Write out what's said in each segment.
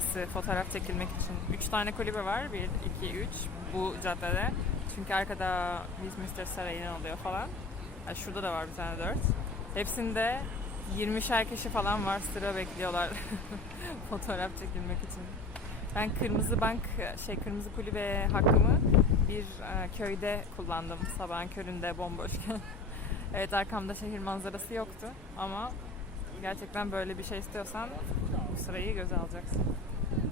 sırası fotoğraf çekilmek için. 3 tane kulübe var. 1, 2, 3 bu caddede. Çünkü arkada Westminster Sarayı'nın oluyor falan. Ha, şurada da var bir tane 4. Hepsinde 20'şer kişi falan var sıra bekliyorlar fotoğraf çekilmek için. Ben kırmızı bank, şey kırmızı kulübe hakkımı bir e, köyde kullandım sabahın köründe bomboşken. evet arkamda şehir manzarası yoktu ama gerçekten böyle bir şey istiyorsan bu sırayı göze alacaksın.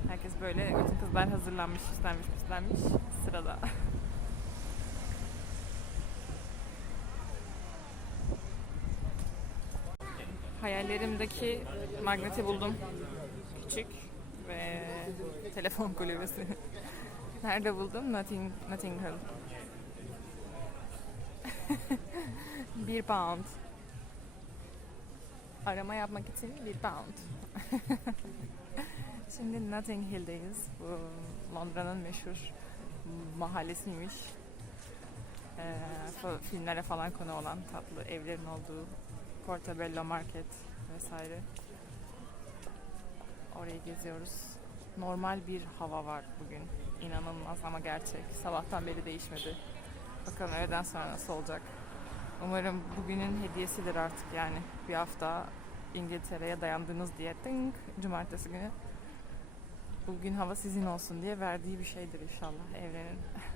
Herkes böyle, bütün kızlar hazırlanmış, süslenmiş, süslenmiş sırada. Hayallerimdeki magneti buldum. Küçük ve telefon kulübesi. Nerede buldum? Notting, Notting Hill. bir pound. Arama yapmak için bir pound. Şimdi Notting Hill'deyiz. Bu Londra'nın meşhur mahallesiymiş. Ee, filmlere falan konu olan tatlı evlerin olduğu Portobello Market vesaire. Orayı geziyoruz. Normal bir hava var bugün. İnanılmaz ama gerçek. Sabahtan beri değişmedi. Bakalım öğleden sonra nasıl olacak. Umarım bugünün hediyesidir artık yani. Bir hafta İngiltere'ye dayandınız diye tınk, cumartesi günü. Bugün hava sizin olsun diye verdiği bir şeydir inşallah evrenin.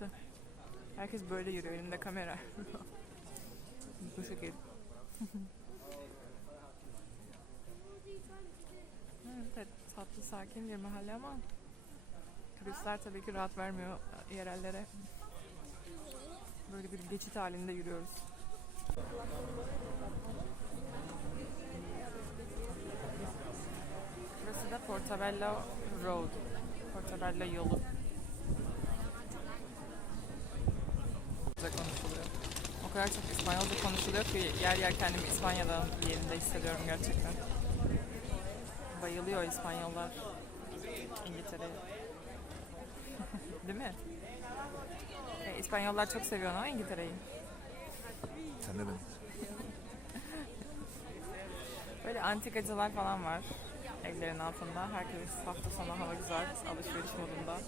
burası. Herkes böyle yürüyor elimde kamera. Bu şekil. evet, tatlı sakin bir mahalle ama turistler tabii ki rahat vermiyor yerellere. Böyle bir geçit halinde yürüyoruz. Burası da Portobello Road. Portobello yolu. konuşuluyor. O kadar çok İspanyolca konuşuluyor ki yer yer kendimi İspanya'da yerinde hissediyorum gerçekten. Bayılıyor İspanyollar İngiltere'ye. Değil mi? E, İspanyollar çok seviyor ama İngiltere'yi. Sen de mi? Böyle antikacılar falan var evlerin altında. Herkes hafta sonu hava güzel, alışveriş modunda.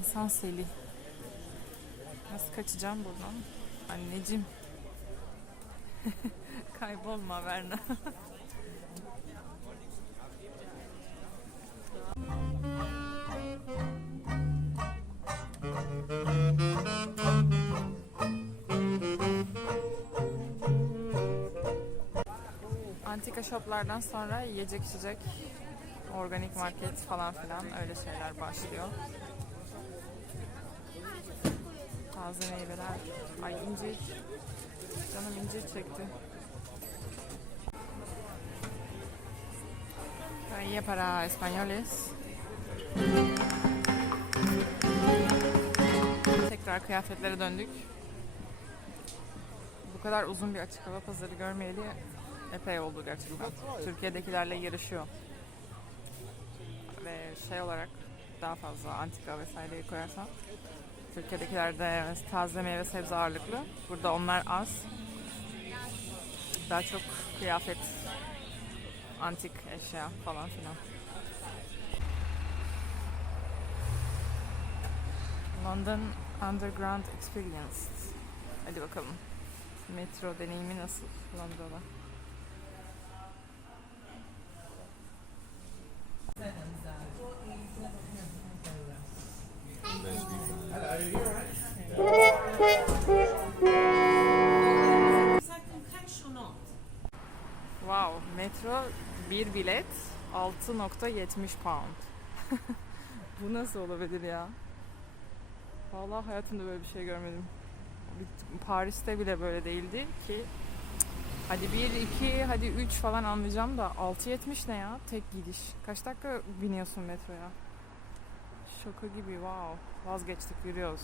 İnsan seli. Nasıl kaçacağım buradan? Anneciğim. Kaybolma Verna. Antika shoplardan sonra yiyecek içecek, organik market falan filan öyle şeyler başlıyor. Taze meyveler. Ay incir. Canım incir çekti. İyi para españoles. Tekrar kıyafetlere döndük. Bu kadar uzun bir açık hava pazarı görmeyeli epey oldu gerçekten. Türkiye'dekilerle yarışıyor. Ve şey olarak daha fazla antika vesaireyi koyarsan Türkiye'dekilerde taze meyve sebze ağırlıklı. Burada onlar az. Daha çok kıyafet, antik eşya falan filan. London Underground Experience. Hadi bakalım. Metro deneyimi nasıl Londra'da? Wow, metro bir bilet 6.70 pound. Bu nasıl olabilir ya? Vallahi hayatımda böyle bir şey görmedim. Paris'te bile böyle değildi ki hadi 1, 2, hadi 3 falan anlayacağım da 6.70 ne ya? Tek gidiş. Kaç dakika biniyorsun metroya? Şaka gibi wow. Vazgeçtik yürüyoruz.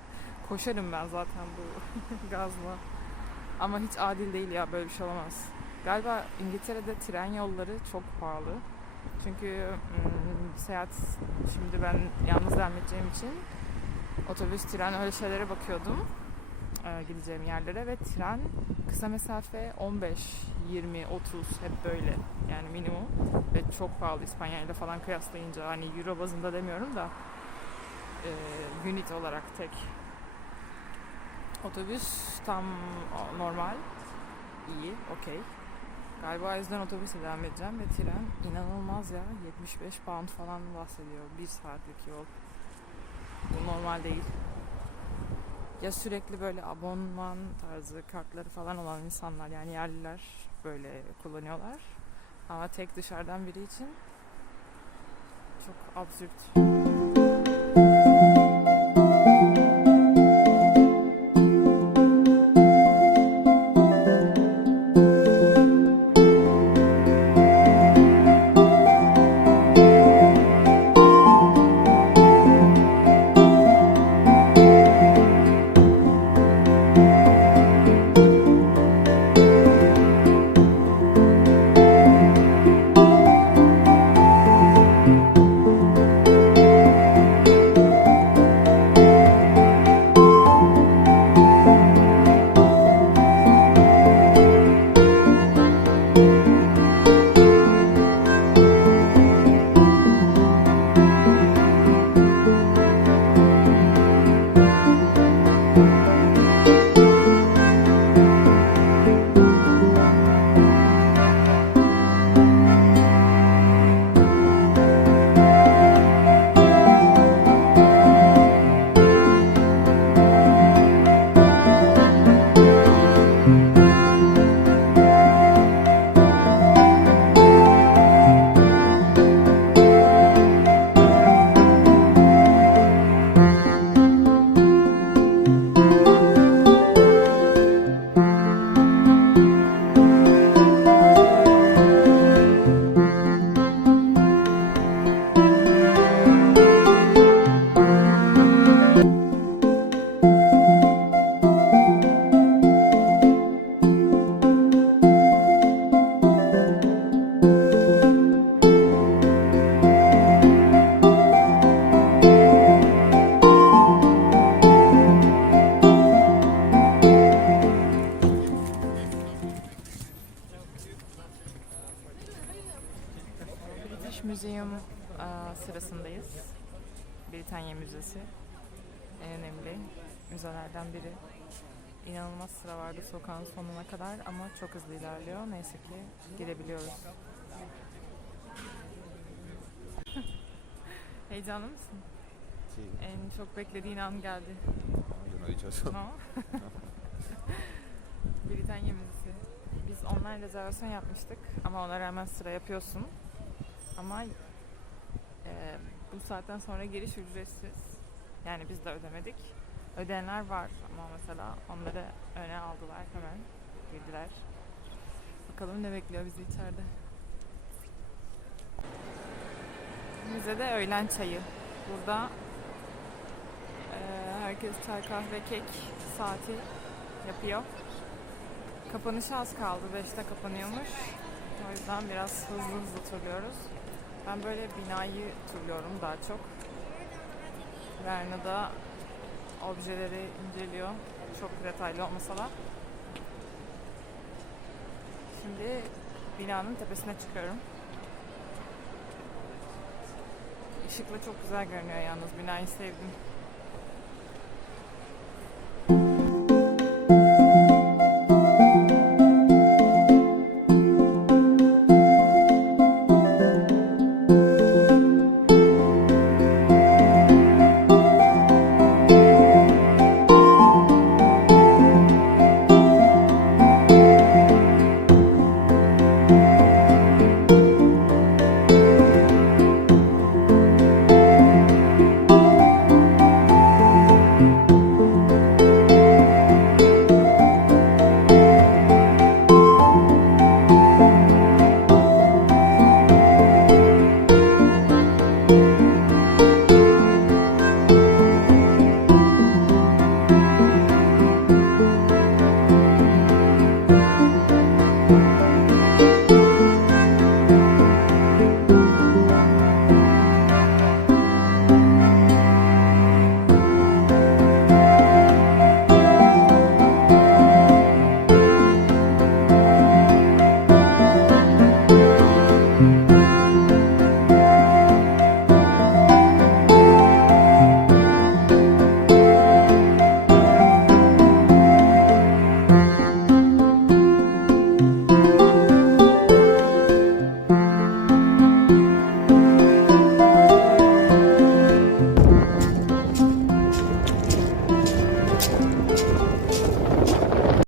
Koşarım ben zaten bu gazla. Ama hiç adil değil ya böyle bir şey olamaz. Galiba İngiltere'de tren yolları çok pahalı. Çünkü mm, seyahat şimdi ben yalnız devam edeceğim için otobüs, tren öyle şeylere bakıyordum e, gideceğim yerlere ve tren kısa mesafe 15, 20, 30 hep böyle yani minimum. Ve çok pahalı İspanya ile falan kıyaslayınca hani euro bazında demiyorum da e, unit olarak tek otobüs tam normal. İyi okey. Galiba yüzden otobüse devam edeceğim ve tren inanılmaz ya 75 pound falan bahsediyor. Bir saatlik yol. Bu normal değil ya sürekli böyle abonman tarzı kartları falan olan insanlar yani yerliler böyle kullanıyorlar. Ama tek dışarıdan biri için çok absürt. British Museum aa, sırasındayız. Britanya Müzesi. En önemli müzelerden biri. İnanılmaz sıra vardı sokağın sonuna kadar ama çok hızlı ilerliyor. Neyse ki girebiliyoruz. Heyecanlı mısın? En çok beklediğin an geldi. No? Britanya Müzesi. Biz online rezervasyon yapmıştık ama ona rağmen sıra yapıyorsun. Ama e, bu saatten sonra giriş ücretsiz. Yani biz de ödemedik. Ödeyenler var ama mesela onları öne aldılar hemen. Girdiler. Bakalım ne bekliyor bizi içeride. bize de öğlen çayı. Burada eee, herkes çay kahve kek saati yapıyor. Kapanışa az kaldı. 5'te kapanıyormuş. O yüzden biraz hızlı hızlı turluyoruz. Ben böyle binayı turluyorum daha çok. Verna da objeleri inceliyor. Çok detaylı olmasa da. Şimdi binanın tepesine çıkıyorum. Işıkla çok güzel görünüyor yalnız. Binayı sevdim.